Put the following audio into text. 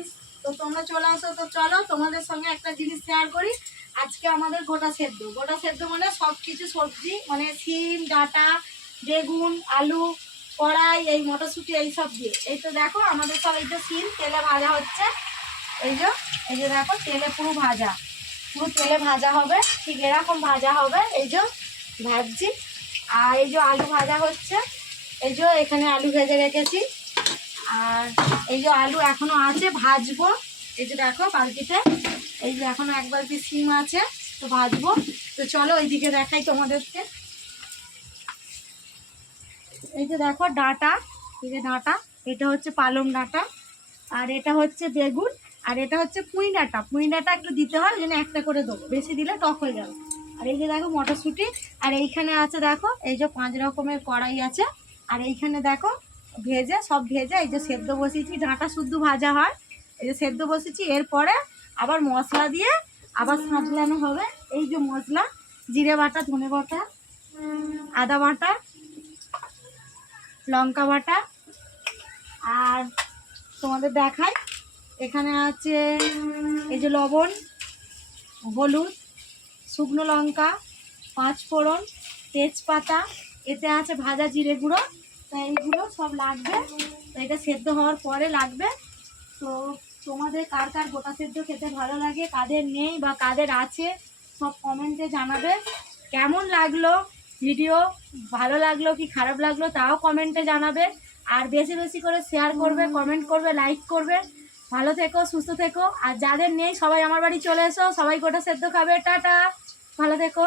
Friends, তো তোমরা চলে আসো। তো চলো তোমাদের সঙ্গে একটা জিনিস শেয়ার করি। আজকে আমাদের গোটা সেদ্ধ মানে সব কিছু সবজি, মানে সিম, ডাঁটা, বেগুন, আলু, কড়াই, এই মটরশুঁটি, এই সব দিয়ে। এই তো দেখো আমাদের সব এই যে সিম তেলে ভাজা হচ্ছে। এই যে দেখো তেলে পুরো তেলে ভাজা হবে, ঠিক এরকম ভাজা হবে। এই যে ভাজছি। আর এই যে আলু ভাজা হচ্ছে। এই যে এখানে আলু ভেজে রেখেছি। আর এই যে আলু এখনো আছে, ভাজবো। এই যে দেখো বালতিতে এই যে এখনো এক বালতি সিম আছে, তো ভাজবো। তো চলো ওইদিকে দেখাই তোমাদেরকে। এই যে দেখো ডাঁটা, এই যে ডাঁটা, এটা হচ্ছে পালং ডাঁটা, আর এটা হচ্ছে বেগুন, আর এটা হচ্ছে পুঁই ডাঁটা একটু দিতে হয়, যেন একটা করে দেবো, বেশি দিলে টক হয়ে যাবে। আর এই যে দেখো মটরশুঁটি। আর এইখানে আছে দেখো এই যে 5 রকমের কড়াই আছে। আর এইখানে দেখো সব ভেজে এই যে সেদ্ধ বসিয়েছি, ডাঁটা শুদ্ধ ভাজা হয়। এই যে সেদ্ধ বসিয়েছি, এরপরে আবার মশলা দিয়ে আবার সাঁতলানো হবে। এই যে মশলা, জিরে বাটা, ধনে বাটা, আদা বাটা, লঙ্কা বাটা। আর তোমাদের দেখাই, এখানে আছে এই যে লবণ, হলুদ, শুকনো লঙ্কা, 5 ফোড়ন, তেজপাতা, এতে আছে ভাজা জিরে গুঁড়ো। তো এইগুলো সব লাগবে। তো এটা সেদ্ধ হওয়ার পরে লাগবে। তো তোমাদের কার কার গোটা সেদ্ধ খেতে ভালো লাগে, কাদের নেই বা কাদের আছে, সব কমেন্টে জানাবে। কেমন লাগলো ভিডিও, ভালো লাগলো কি খারাপ লাগলো তাও কমেন্টে জানাবে। আর বেশি বেশি করে শেয়ার করবে, কমেন্ট করবে, লাইক করবে। ভালো থেকো, সুস্থ থেকো। আর যাদের নেই সবাই আমার বাড়ি চলে এসো, সবাই গোটা সেদ্ধ খাবে। টাটা, ভালো থেকো।